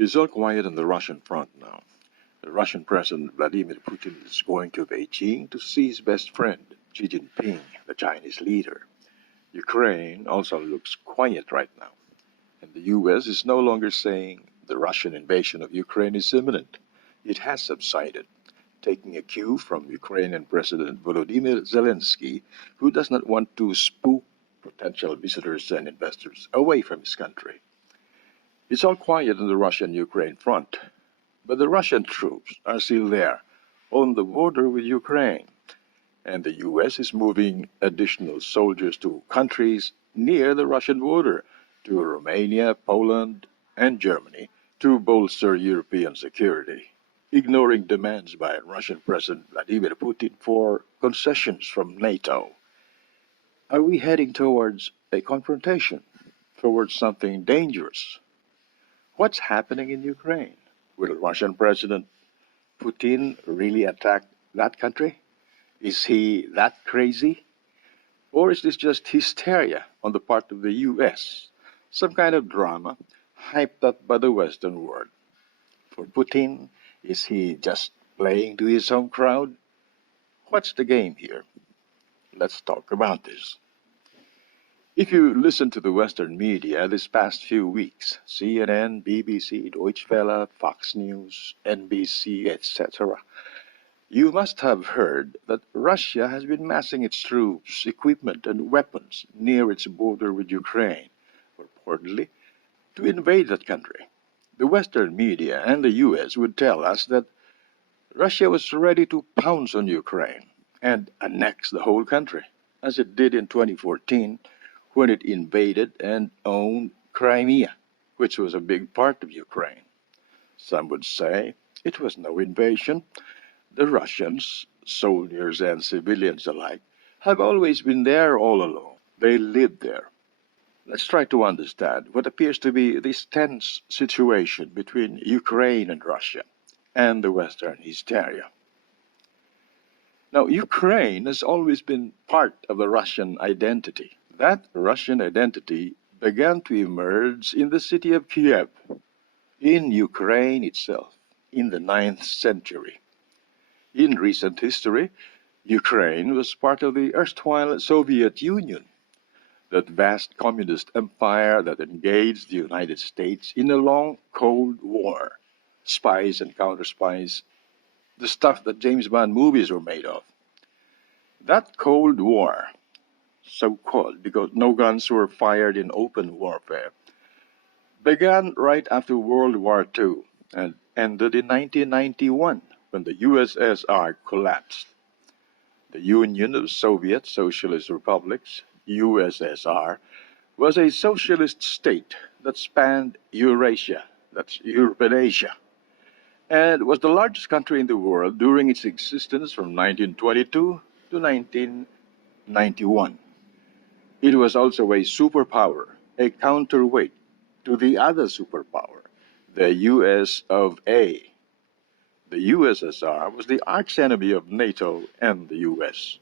It's all quiet on the Russian front now. The Russian President Vladimir Putin is going to Beijing to see his best friend, Xi Jinping, the Chinese leader. Ukraine also looks quiet right now, and the US is no longer saying the Russian invasion of Ukraine is imminent. It has subsided, taking a cue from Ukrainian President Volodymyr Zelensky, who does not want to spook potential visitors and investors away from his country. It's all quiet on the Russian-Ukraine front, but the Russian troops are still there, on the border with Ukraine, and the US is moving additional soldiers to countries near the Russian border, to Romania, Poland, and Germany, to bolster European security, ignoring demands by Russian President Vladimir Putin for concessions from NATO. Are we heading towards a confrontation, towards something dangerous? What's happening in Ukraine? Will Russian President Putin really attack that country? Is he that crazy? Or is this just hysteria on the part of the US? Some kind of drama hyped up by the Western world. For Putin, is he just playing to his home crowd? What's the game here? Let's talk about this. If you listen to the Western media this past few weeks, CNN, BBC, Deutsche Welle, Fox News, NBC, etc., you must have heard that Russia has been massing its troops, equipment, and weapons near its border with Ukraine, purportedly to invade that country. The Western media and the US would tell us that Russia was ready to pounce on Ukraine and annex the whole country, as it did in 2014 when it invaded and owned Crimea, which was a big part of Ukraine. Some would say it was no invasion. The Russians, soldiers and civilians alike, have always been there all along. They lived there. Let's try to understand what appears to be this tense situation between Ukraine and Russia and the Western hysteria. Now, Ukraine has always been part of the Russian identity. That Russian identity began to emerge in the city of Kiev, in Ukraine itself, in the 9th century. In recent history, Ukraine was part of the erstwhile Soviet Union, that vast communist empire that engaged the United States in a long Cold War. Spies and counter-spies, the stuff that James Bond movies were made of. That Cold War, so-called because no guns were fired in open warfare, began right after World War II and ended in 1991 when the USSR collapsed. The Union of Soviet Socialist Republics, USSR, was a socialist state that spanned Eurasia, that's Europe and Asia, and was the largest country in the world during its existence from 1922 to 1991. It was also a superpower, a counterweight to the other superpower, the US of A. The USSR was the archenemy of NATO and the US.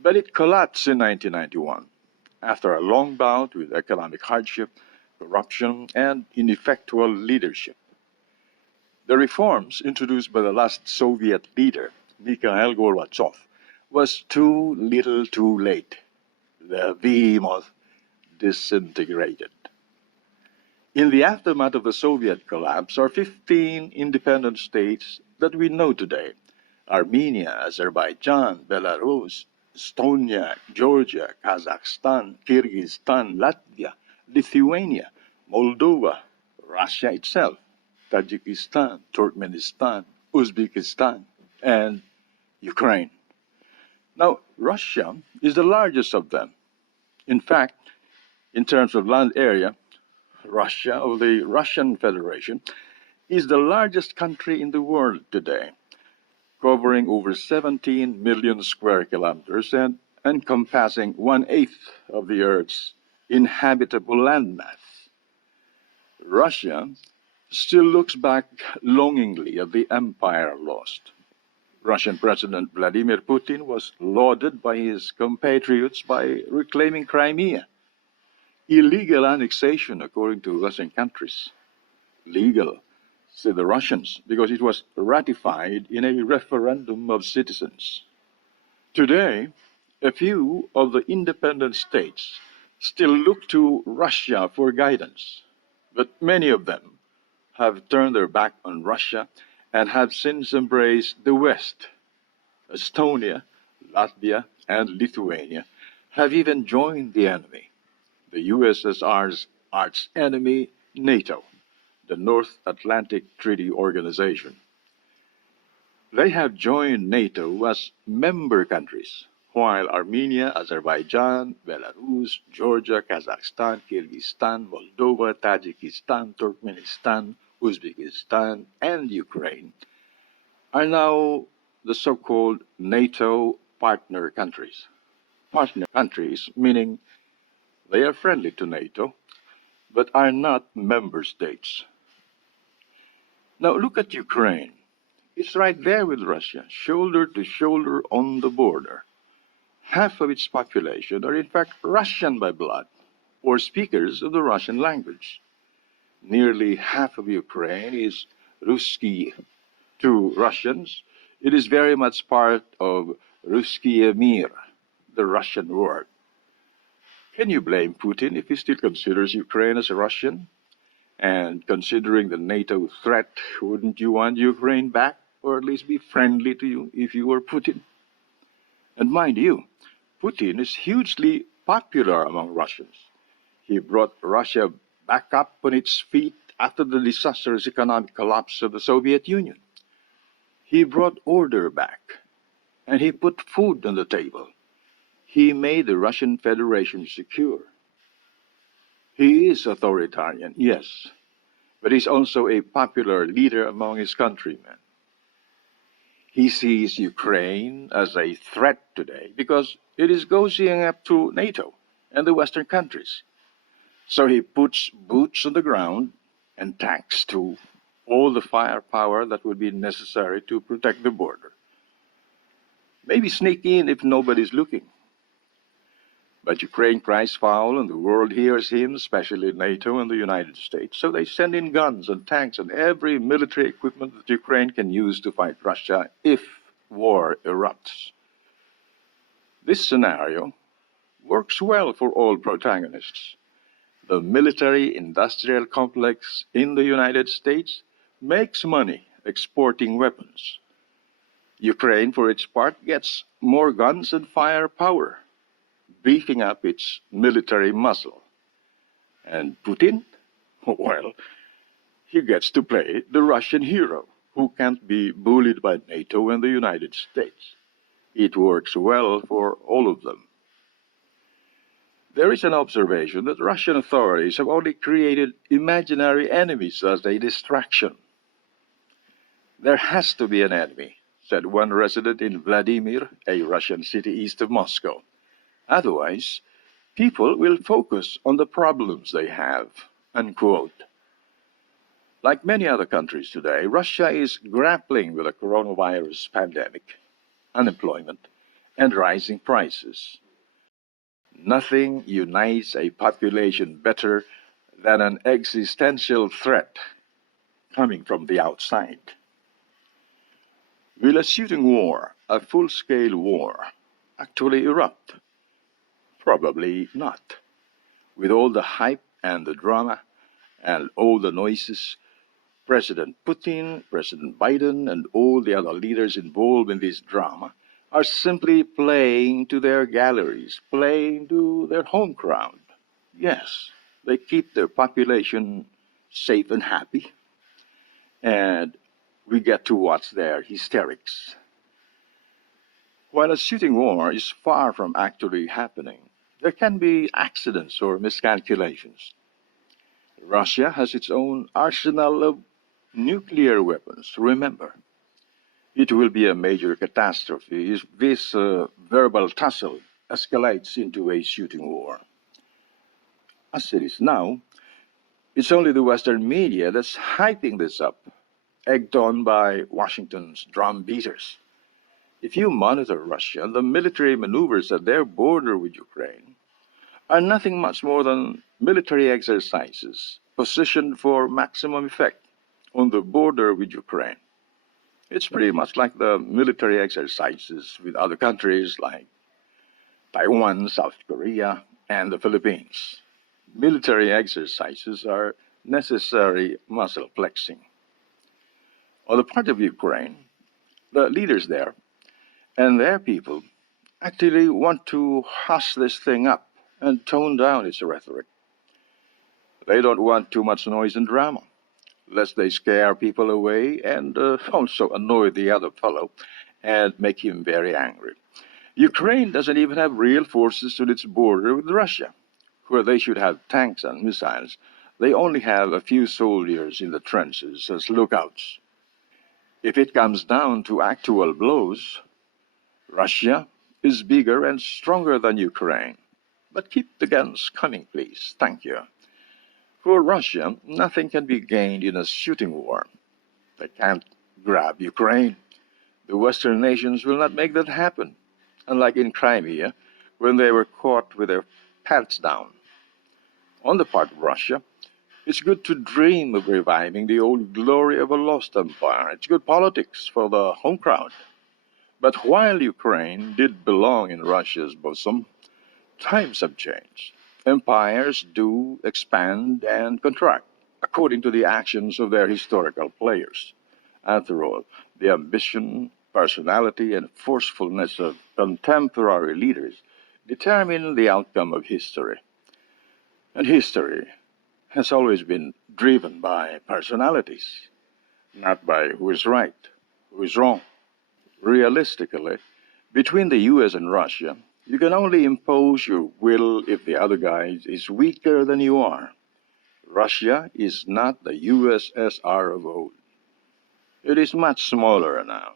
But it collapsed in 1991 after a long bout with economic hardship, corruption, and ineffectual leadership. The reforms introduced by the last Soviet leader, Mikhail Gorbachev, was too little too late. The behemoth disintegrated. In the aftermath of the Soviet collapse are 15 independent states that we know today: Armenia, Azerbaijan, Belarus, Estonia, Georgia, Kazakhstan, Kyrgyzstan, Latvia, Lithuania, Moldova, Russia itself, Tajikistan, Turkmenistan, Uzbekistan, and Ukraine. Now, Russia is the largest of them. In fact, in terms of land area, Russia, of the Russian Federation, is the largest country in the world today, covering over 17 million square kilometers and encompassing 1/8 of the Earth's inhabitable landmass. Russia still looks back longingly at the empire lost. Russian President Vladimir Putin was lauded by his compatriots by reclaiming Crimea. Illegal annexation, according to Western countries. legal, said the Russians, because it was ratified in a referendum of citizens. Today, a few of the independent states still look to Russia for guidance, but many of them have turned their back on Russia and have since embraced the West. Estonia, Latvia, and Lithuania have even joined the enemy, the USSR's arch enemy, NATO, the North Atlantic Treaty Organization. They have joined NATO as member countries, while Armenia, Azerbaijan, Belarus, Georgia, Kazakhstan, Kyrgyzstan, Moldova, Tajikistan, Turkmenistan, Uzbekistan, and Ukraine are now the so-called NATO partner countries. Partner countries meaning they are friendly to NATO, but are not member states. Now look at Ukraine. It's right there with Russia, shoulder to shoulder on the border. Half of its population are in fact Russian by blood, or speakers of the Russian language. Nearly half of Ukraine is Ruski. To Russians, it is very much part of Ruskiye Mir, the Russian word. Can you blame Putin if he still considers Ukraine as a Russian? And considering the NATO threat, wouldn't you want Ukraine back, or at least be friendly to you if you were Putin? And mind you, Putin is hugely popular among Russians. He brought Russia back up on its feet after the disastrous economic collapse of the Soviet Union. He brought order back, and he put food on the table. He made the Russian Federation secure. He is authoritarian, yes, but he's also a popular leader among his countrymen. He sees Ukraine as a threat today because it is cozying up to NATO and the Western countries. So he puts boots on the ground and tanks too, all the firepower that would be necessary to protect the border. Maybe sneak in if nobody's looking. But Ukraine cries foul and the world hears him, especially NATO and the United States. So they send in guns and tanks and every military equipment that Ukraine can use to fight Russia if war erupts. This scenario works well for all protagonists. The military-industrial complex in the United States makes money exporting weapons. Ukraine, for its part, gets more guns and firepower, beefing up its military muscle. And Putin? Well, he gets to play the Russian hero, who can't be bullied by NATO and the United States. It works well for all of them. There is an observation that Russian authorities have only created imaginary enemies as a distraction. There has to be an enemy, said one resident in Vladimir, a Russian city east of Moscow. Otherwise, people will focus on the problems they have, unquote. Like many other countries today, Russia is grappling with the coronavirus pandemic, unemployment, and rising prices. Nothing unites a population better than an existential threat coming from the outside. Will a shooting war, a full-scale war, actually erupt? Probably not. With all the hype and the drama and all the noises, President Putin, President Biden, and all the other leaders involved in this drama are simply playing to their galleries, playing to their home crowd. Yes, they keep their population safe and happy, and we get to watch their hysterics. While a shooting war is far from actually happening, there can be accidents or miscalculations. Russia has its own arsenal of nuclear weapons, remember. It will be a major catastrophe if this verbal tussle escalates into a shooting war. As it is now, it's only the Western media that's hyping this up, egged on by Washington's drum beaters. If you monitor Russia, the military maneuvers at their border with Ukraine are nothing much more than military exercises positioned for maximum effect. on the border with Ukraine. It's pretty much like the military exercises with other countries like Taiwan, South Korea, and the Philippines. Military exercises are necessary muscle flexing. On the part of Ukraine, the leaders there and their people actually want to hush this thing up and tone down its rhetoric. They don't want too much noise and drama, lest they scare people away and also annoy the other fellow and make him very angry. Ukraine doesn't even have real forces on its border with Russia, where they should have tanks and missiles. They only have a few soldiers in the trenches as lookouts. If it comes down to actual blows, Russia is bigger and stronger than Ukraine. But keep the guns coming, please. Thank you. For Russia, nothing can be gained in a shooting war. They can't grab Ukraine. The Western nations will not make that happen, unlike in Crimea, when they were caught with their pants down. On the part of Russia, it's good to dream of reviving the old glory of a lost empire. It's good politics for the home crowd. But while Ukraine did belong in Russia's bosom, times have changed. Empires do expand and contract according to the actions of their historical players. After all, the ambition, personality, and forcefulness of contemporary leaders determine the outcome of history. And history has always been driven by personalities, not by who is right, who is wrong. Realistically, between the US and Russia, you can only impose your will if the other guy is weaker than you are. Russia is not the USSR of old. It is much smaller now.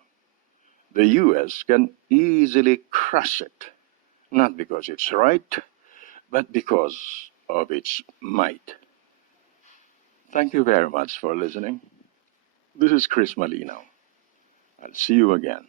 The US can easily crush it, not because it's right, but because of its might. Thank you very much for listening. This is Chris Malino. I'll see you again.